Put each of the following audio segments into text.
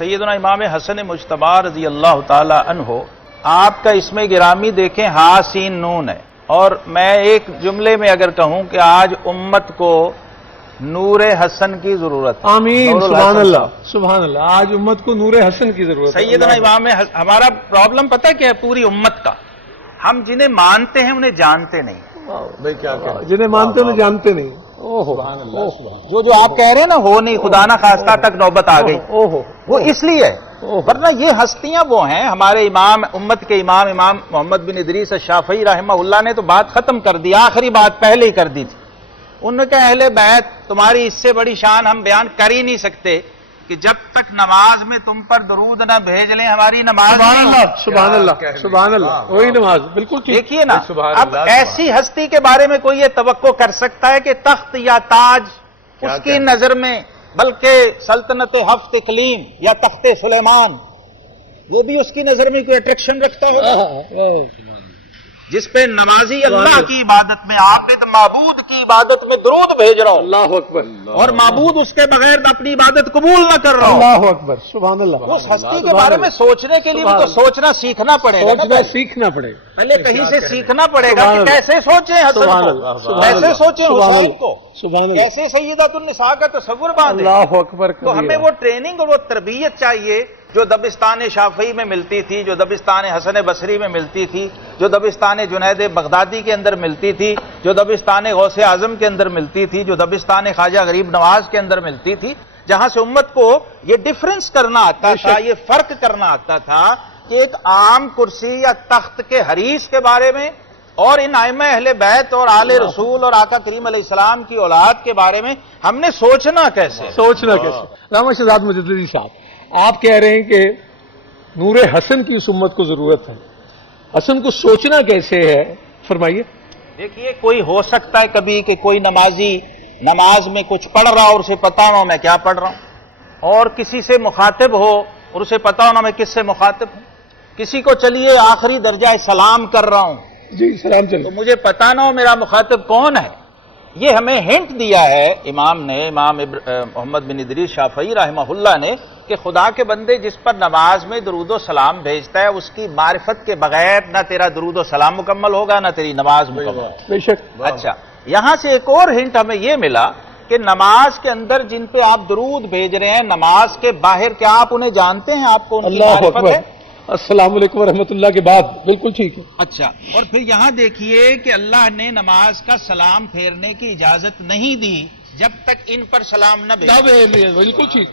سیدنا امام حسن مجتبی رضی اللہ تعالی عنہ، آپ کا اسم گرامی دیکھیں ہا سین نون ہے، اور میں ایک جملے میں اگر کہوں کہ آج امت کو نور حسن کی ضرورت ہے۔ آمین، سبحان اللہ سبحان اللہ، آج امت کو نور حسن کی ضرورت ہے۔ سیدنا امام ہمارا پرابلم پتہ کیا ہے پوری امت کا؟ ہم جنہیں مانتے ہیں انہیں جانتے نہیں، جنہیں مانتے انہیں جانتے نہیں۔ جو آپ کہہ رہے ہیں نا ہو نہیں، خدا نہ خواستہ تک نوبت آ گئی، وہ اس لیے ہے، ورنہ یہ ہستیاں وہ ہیں ہمارے امام، امت کے امام محمد بن ادریس الشافعی رحمہ اللہ نے تو بات ختم کر دی، آخری بات پہلے ہی کر دی تھی۔ انہوں نے کہا اہل بیت تمہاری اس سے بڑی شان ہم بیان کر ہی نہیں سکتے کہ جب تک نماز میں تم پر درود نہ بھیج لیں ہماری نماز نہیں۔ سبحان اللہ سبحان اللہ، وہی نماز بالکل ٹھیک۔ دیکھیے نا، اب ایسی ہستی کے بارے میں کوئی یہ توقع کر سکتا ہے کہ تخت یا تاج اس کی نظر میں، بلکہ سلطنت ہفت اقلیم یا تخت سلیمان وہ بھی اس کی نظر میں کوئی اٹریکشن رکھتا ہوگا؟ جس پہ نمازی اللہ کی عبادت میں، عابد معبود کی عبادت میں درود بھیج رہا ہوں، اللہ اکبر، اور معبود اس کے بغیر اپنی عبادت قبول نہ کر رہا ہوں۔ اللہ اکبر، سبحان اللہ۔ اس ہستی کے بارے میں سوچنے کے لیے بھی تو سوچنا سیکھنا پڑے گا، سوچنا سیکھنا پڑے گا، پہلے کہیں سے سیکھنا پڑے گا کہ کیسے سوچیں حسن کو، کیسے سوچیں حسین کو، کیسے سیدۃ النساء کا تصور باندھیں۔ اللہ اکبر۔ تو ہمیں وہ ٹریننگ اور وہ تربیت چاہیے جو دبستان شافعی میں ملتی تھی، جو دبستان حسن بصری میں ملتی تھی، جو دبستان جنید بغدادی کے اندر ملتی تھی، جو دبستان غوث اعظم کے اندر ملتی تھی، جو دبستان خواجہ غریب نواز کے اندر ملتی تھی، جہاں سے امت کو یہ ڈیفرنس کرنا آتا تھا، یہ فرق کرنا آتا تھا کہ ایک عام کرسی یا تخت کے حریث کے بارے میں اور ان ائمہ اہل بیت اور آل رسول اور آقا کریم علیہ السلام کی اولاد کے بارے میں ہم نے سوچنا کیسے۔ علامہ شہزاد مجددی صاحب، آپ کہہ رہے ہیں کہ نور حسن کی اس امت کو ضرورت ہے، حسن کو سوچنا کیسے ہے، فرمائیے۔ دیکھیے، کوئی ہو سکتا ہے کبھی کہ کوئی نمازی نماز میں کچھ پڑھ رہا ہو اور اسے پتا نہ ہو میں کیا پڑھ رہا ہوں، اور کسی سے مخاطب ہو اور اسے پتا ہو نہ میں کس سے مخاطب ہوں، کسی کو چلیے آخری درجہ سلام کر رہا ہوں جی سلام چلے، تو مجھے پتا نہ ہو میرا مخاطب کون ہے۔ یہ ہمیں ہنٹ دیا ہے امام محمد بن ادریس شافعی رحمہ اللہ نے کہ خدا کے بندے جس پر نماز میں درود و سلام بھیجتا ہے اس کی معرفت کے بغیر نہ تیرا درود و سلام مکمل ہوگا نہ تیری نماز مکمل۔ بے شک۔ اچھا، یہاں سے ایک اور ہنٹ ہمیں یہ ملا کہ نماز کے اندر جن پہ آپ درود بھیج رہے ہیں، نماز کے باہر کیا آپ انہیں جانتے ہیں؟ آپ کو ان کی اللہ معرفت اکبر، ہے؟ السلام علیکم ورحمۃ اللہ کے بعد بالکل ٹھیک ہے۔ اچھا، اور پھر یہاں دیکھیے کہ اللہ نے نماز کا سلام پھیرنے کی اجازت نہیں دی جب تک ان پر سلام نہ بھیجے۔ بالکل ٹھیک،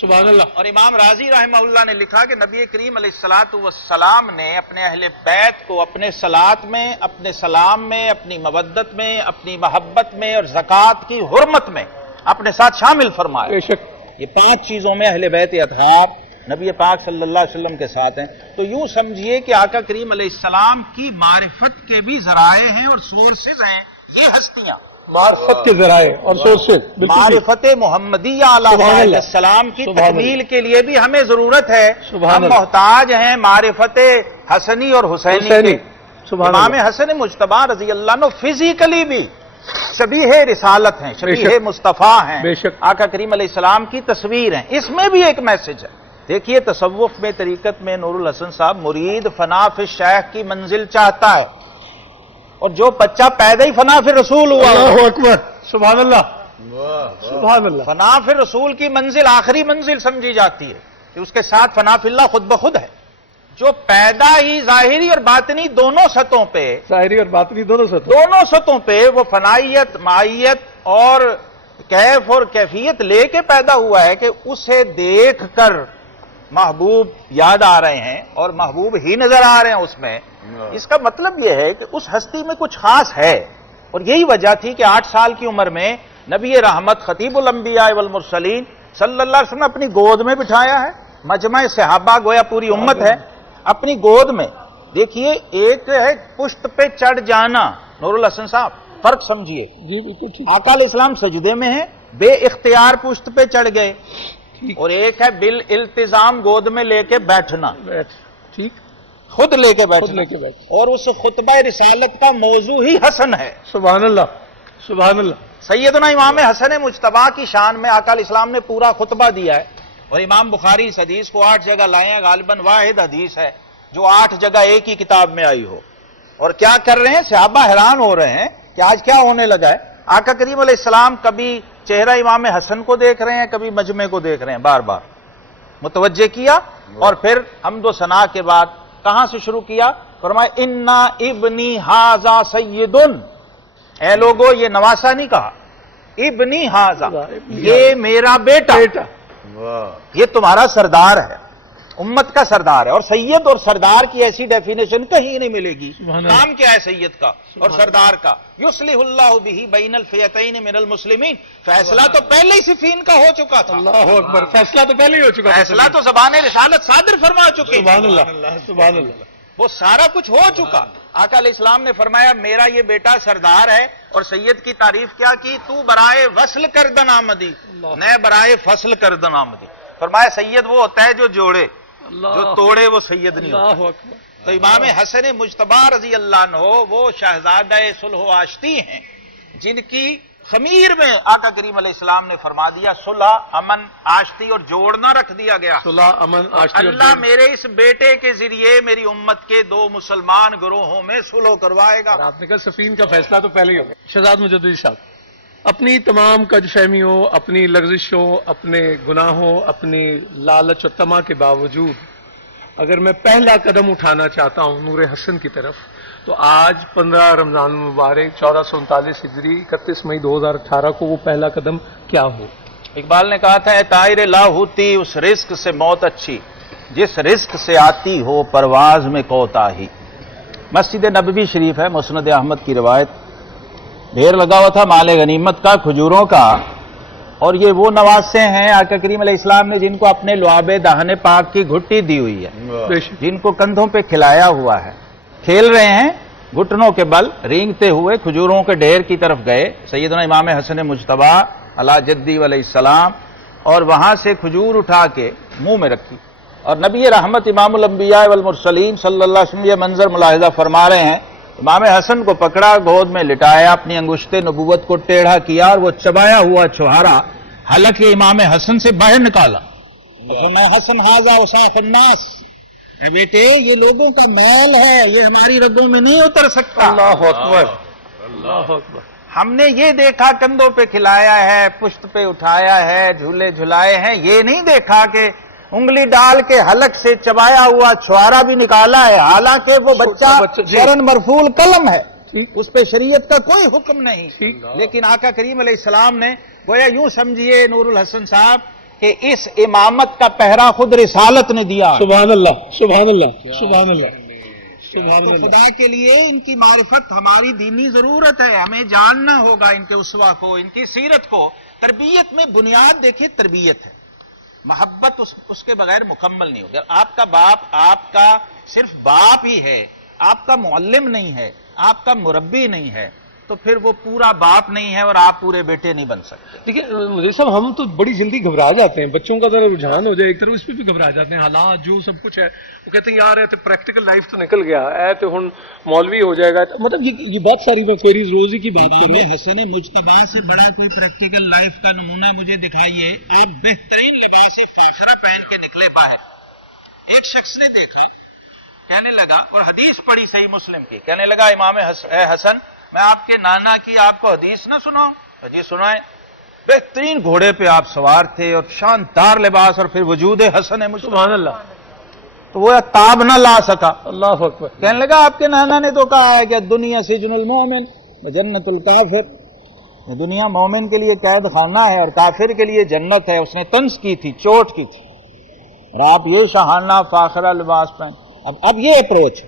سبحان اللہ۔ اور امام راضی رحمہ اللہ نے لکھا کہ نبی کریم علیہ الصلوۃ والسلام نے اپنے اہل بیت کو اپنے صلات میں، اپنے سلام میں، اپنی مودت میں، اپنی محبت میں اور زکوٰۃ کی حرمت میں اپنے ساتھ شامل فرمایا۔ بے شک۔ یہ 5 چیزوں میں اہل بیت اطہار نبی پاک صلی اللہ علیہ وسلم کے ساتھ ہیں، تو یوں سمجھیے کہ آقا کریم علیہ السلام کی معرفت کے بھی ذرائع ہیں اور سورسز ہیں یہ ہستیاں، معرفت کے ذرائع اور سورسز، معرفت محمدیہ علیہ السلام کی تکمیل کے لیے بھی ہمیں ضرورت ہے۔ ہم محتاج ہیں معرفت حسنی اور حسینی کی۔ امام حسن مجتبی رضی اللہ عنہ فزیکلی بھی شبیہ رسالت ہیں، شبیہ مصطفیٰ ہیں، آقا کریم علیہ السلام کی تصویر ہیں، اس میں بھی ایک میسج ہے۔ دیکھیے، تصوف میں، طریقت میں نور الحسن صاحب، مرید فنا فی الشیخ کی منزل چاہتا ہے، اور جو بچہ پیدا ہی فنا فی رسول ہوا، اللہ اکبر، سبحان اللہ سبحان اللہ، فنا فی رسول کی منزل آخری منزل سمجھی جاتی ہے کہ اس کے ساتھ فنا فی اللہ خود بخود ہے۔ جو پیدا ہی ظاہری اور باطنی دونوں سطحوں پہ، ظاہری اور باطنی دونوں سطحوں پہ وہ فنائیت، مائیت اور کیف اور کیفیت لے کے پیدا ہوا ہے کہ اسے دیکھ کر محبوب یاد آ رہے ہیں اور محبوب ہی نظر آ رہے ہیں اس میں۔ اس کا مطلب یہ ہے کہ اس ہستی میں کچھ خاص ہے، اور یہی وجہ تھی کہ 8 سال کی عمر میں نبی رحمت خطیب الانبیاء والمرسلین صلی اللہ علیہ وسلم اپنی گود میں بٹھایا ہے، مجمع صحابہ گویا پوری امت ہے اپنی گود میں۔ دیکھیے، ایک ہے پشت پہ چڑھ جانا، نور الحسن صاحب فرق سمجھیے، جی بالکل ٹھیک، آقا علیہ السلام سجدے میں ہیں، بے اختیار پشت پہ چڑھ گئے، اور ایک ہے بالالتزام گود میں لے کے بیٹھنا، ٹھیک، خود لے کے بیٹھنا، اور اس خطبہ رسالت کا موضوع ہی حسن ہے۔ سبحان اللہ سبحان اللہ۔ سیدنا امام حسن مجتبی کی شان میں آقا علیہ السلام نے پورا خطبہ دیا ہے، اور امام بخاری اس حدیث کو 8 جگہ لائے ہیں، غالباً واحد حدیث ہے جو 8 جگہ ایک ہی کتاب میں آئی ہو۔ اور کیا کر رہے ہیں؟ صحابہ حیران ہو رہے ہیں کہ آج کیا ہونے لگا ہے۔ آقا کریم علیہ السلام کبھی چہرہ امام حسن کو دیکھ رہے ہیں، کبھی مجمع کو دیکھ رہے ہیں، بار بار متوجہ کیا، اور پھر حمد و ثنا کے بعد کہاں سے شروع کیا؟ فرمایا انا ابنی ھذا سید، اے لوگو یہ نواسا نہیں کہا، ابنی ھذا یہ میرا بیٹا، یہ تمہارا سردار ہے، امت کا سردار ہے۔ اور سید اور سردار کی ایسی ڈیفینیشن کہیں نہیں ملے گی۔ نام کیا ہے سید کا اور سردار کا؟ یصلح اللہ بہ بین الفئتین من المسلمین، فیصلہ تو پہلے ہی صفین کا ہو چکا تھا۔ اللہ اکبر، فیصلہ تو پہلے ہی ہو چکا، فیصلہ تو زبان رسالت صادر فرما چکے، سبحان اللہ سبحان اللہ، وہ سارا کچھ ہو چکا۔ آقا علیہ السلام نے فرمایا میرا یہ بیٹا سردار ہے، اور سید کی تعریف کیا کی؟ تو برائے وصل کردن آمدی، نئے برائے فصل کردن آمدی۔ فرمایا سید وہ ہوتا ہے جو جوڑے، جو توڑے وہ سید نہیں ہوتا۔ اللہ اکبر۔ تو امام حسن مجتبی رضی اللہ عنہ وہ شہزادہ صلح و آشتی ہیں جن کی خمیر میں آقا کریم علیہ السلام نے فرما دیا صلح، امن، آشتی اور جوڑنا رکھ دیا گیا۔ صلح، امن، آشتی، اللہ میرے اس بیٹے کے ذریعے میری امت کے 2 مسلمان گروہوں میں صلح کروائے گا۔ اور آپ نے کہا سفین کا فیصلہ تو پہلے ہی ہو گیا۔ شہزاد مجددی صاحب، اپنی تمام کج فہمیوں، اپنی لغزشوں، اپنے گناہوں، اپنی لالچ و طمع کے باوجود اگر میں پہلا قدم اٹھانا چاہتا ہوں نور حسن کی طرف، تو آج 15 رمضان المبارک 1439 ہجری 31 مئی 2018 کو وہ پہلا قدم کیا ہو؟ اقبال نے کہا تھا اے طائر لاہوتی اس رزق سے موت اچھی جس رزق سے آتی ہو پرواز میں کوتاہی۔ مسجد نبوی شریف ہے، مسند احمد کی روایت، ڈھیر لگا ہوا تھا مال غنیمت کا، کھجوروں کا، اور یہ وہ نواسے ہیں آقا کریم علیہ السلام نے جن کو اپنے لعاب دہن پاک کی گھٹی دی ہوئی ہے، جن کو کندھوں پہ کھلایا ہوا ہے، کھیل رہے ہیں گھٹنوں کے بل، رینگتے ہوئے کھجوروں کے ڈھیر کی طرف گئے سیدنا امام حسن مجتبی علی جدی علیہ السلام، اور وہاں سے کھجور اٹھا کے منہ میں رکھی، اور نبی رحمت امام الانبیاء والمرسلین صلی اللہ علیہ وسلم یہ منظر ملاحظہ فرما رہے ہیں۔ امام حسن کو پکڑا، گود میں لٹایا، اپنی انگشت نبوت کو ٹیڑھا کیا، اور وہ چبایا ہوا چھوہارا حلق امام حسن سے باہر نکالا۔ حسن ھذا وصاف الناس، بیٹے یہ لوگوں کا میل ہے، یہ ہماری رگوں میں نہیں اتر سکتا۔ اللہ اکبر، اللہ اکبر۔ ہم نے یہ دیکھا کندھوں پہ کھلایا ہے، پشت پہ اٹھایا ہے، جھولے جھلائے ہیں، یہ نہیں دیکھا کہ انگلی ڈال کے حلق سے چبایا ہوا چھوارا بھی نکالا ہے، حالانکہ وہ بچہ شرن مرفول قلم ہے، اس پہ شریعت کا کوئی حکم نہیں، لیکن آقا کریم علیہ السلام نے گویا یوں سمجھیے نور الحسن صاحب کہ اس امامت کا پہرا خود رسالت نے دیا۔ سبحان اللہ سبحان اللہ سبحان اللہ سبحان تو اللہ۔ خدا کے لیے ان کی معرفت ہماری دینی ضرورت ہے، ہمیں جاننا ہوگا ان کے اسوہ کو، ان کی سیرت کو۔ تربیت میں بنیاد دیکھیے تربیت ہے، محبت اس کے بغیر مکمل نہیں ہوگی۔ آپ کا باپ آپ کا صرف باپ ہی ہے، آپ کا معلم نہیں ہے، آپ کا مربی نہیں ہے، تو پھر وہ پورا باپ نہیں ہے اور آپ پورے بیٹے نہیں بن سکتے۔ دیکھیں مجھے صاحب، ہم تو بڑی جلدی گھبرا جاتے ہیں، بچوں کا ذرا رجحان ہو جائے ایک طرف اس پہ بھی گھبرا جاتے ہیں، حالات جو سب کچھ ہے وہ کہتے ہیں یار ایسے پریکٹیکل لائف تو نکل گیا ہے تو ہن مولوی ہو جائے گا، مطلب یہ بہت ساری میں کوئریز روزی کی بات کروں۔ امام حسن مجتبی سے بڑا کوئی پریکٹیکل لائف کا نمونہ مجھے دکھائیے۔ آپ بہترین لباس فاخرہ پہن کے نکلے باہر، ایک شخص نے دیکھا، کہنے لگا، اور حدیث پڑھی صحیح مسلم کی، کہنے لگا امام حسن میں آپ کے نانا کی آپ کو حدیث نہ سناؤں؟ جی سنائیں۔ بہترین گھوڑے پہ آپ سوار تھے اور شاندار لباس، اور پھر وجود حسن مجتبی، سبحان اللہ، تو وہ تاب نہ لا سکا۔ اللہ اکبر۔ کہنے لگا آپ کے نانا نے تو کہا ہے کہ دنیا سجن المومن جنت الکافر، دنیا مومن کے لیے قید خانہ ہے اور کافر کے لیے جنت ہے۔ اس نے طنز کی تھی، چوٹ کی تھی، اور آپ یہ شاہانہ فاخرہ لباس پہن۔ اب یہ اپروچ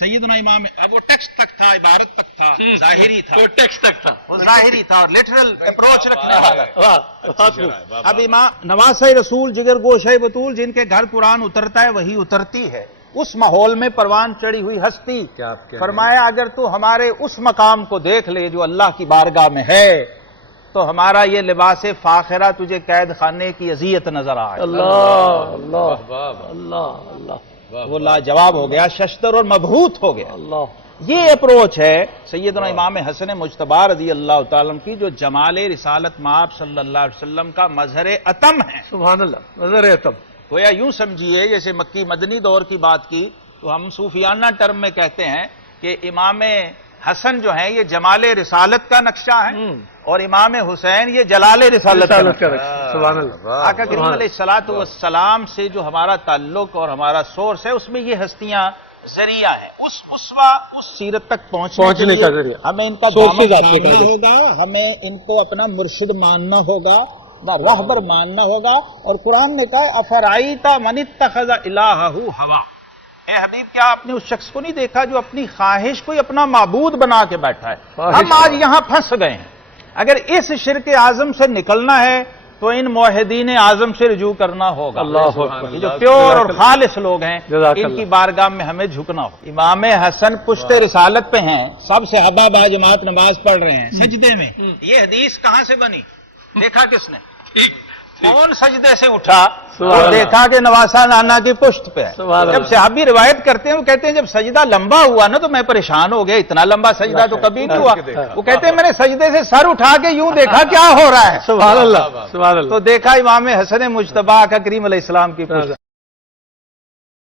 سیدنا امام، اب وہ ٹیکسٹ تک تھا، عبارت تک تھا، ظاہری تھا، وہ ٹیکسٹ تک تھا، وہ ظاہری تھا اور لٹرل اپروچ رکھنے والا۔ واہ، اب امام نواسہ رسول جگر گوشہ بطول جن کے گھر قرآن اترتا ہے وہی اترتی ہے، اس ماحول میں پروان چڑھی ہوئی ہستی، فرمایا اگر تو ہمارے اس مقام کو دیکھ لے جو اللہ کی بارگاہ میں ہے تو ہمارا یہ لباس فاخرہ تجھے قید خانے کی اذیت نظر آئے۔ اللہ اللہ اللہ اللہ، وہ لاجواب ہو گیا، ششدر اور مبہوت ہو گیا۔ اللہ یہ اپروچ ہے سیدنا امام حسن مجتبی رضی اللہ تعالیٰ عنہ کی، جو جمال رسالت مآب صلی اللہ علیہ وسلم کا مظہر اتم ہے۔ سبحان اللہ، نظر اتم۔ گویا یوں سمجھیے جیسے مکی مدنی دور کی بات کی تو ہم صوفیانہ ٹرم میں کہتے ہیں کہ امام حسن جو ہیں یہ جمال رسالت کا نقشہ ہے اور امام حسین یہ جلال رسالت کا نقشہ ہے۔ سبحان اللہ۔ آقا کریم علیہ الصلوۃ والسلام سے جو ہمارا تعلق اور ہمارا سورس ہے اس میں یہ ہستیاں ذریعہ ہے، اس اسوہ اس سیرت تک پہنچنے کا ذریعہ، ہمیں ان کا دامن تھامنا ہوگا، ہمیں ان کو اپنا مرشد ماننا ہوگا، نہ رہبر ماننا ہوگا۔ اور قرآن نے کہا افرائیت من اتخذ الہہ ہوا، اے حبیب کیا آپ نے اس شخص کو نہیں دیکھا جو اپنی خواہش کو اپنا معبود بنا کے بیٹھا ہے؟ ہم آج یہاں پھنس گئے ہیں۔ اگر اس شرک اعظم سے نکلنا ہے تو ان موحدین اعظم سے رجوع کرنا ہوگا۔ اللہ اکبر۔ یہ جو پیور اور خالص لوگ ہیں جزاک ان اللہ۔ کی بارگاہ میں ہمیں جھکنا ہو۔ امام حسن پشت رسالت پہ ہیں، سب صحابہ با جماعت نماز پڑھ رہے ہیں سجدے میں، یہ حدیث کہاں سے بنی؟ دیکھا کس نے؟ کون سجدے سے اٹھا اور دیکھا کہ نواسا نانا کی پشت پہ ہے۔ جب صحابی روایت کرتے ہیں وہ کہتے ہیں جب سجدہ لمبا ہوا نا تو میں پریشان ہو گیا، اتنا لمبا سجدہ تو کبھی نہیں ہوا۔ وہ کہتے ہیں میں نے سجدے سے سر اٹھا کے یوں دیکھا کیا ہو رہا ہے، سبحان اللہ، سبحان اللہ۔ تو دیکھا امام حسن مجتبی کا کریم علیہ السلام کی پشت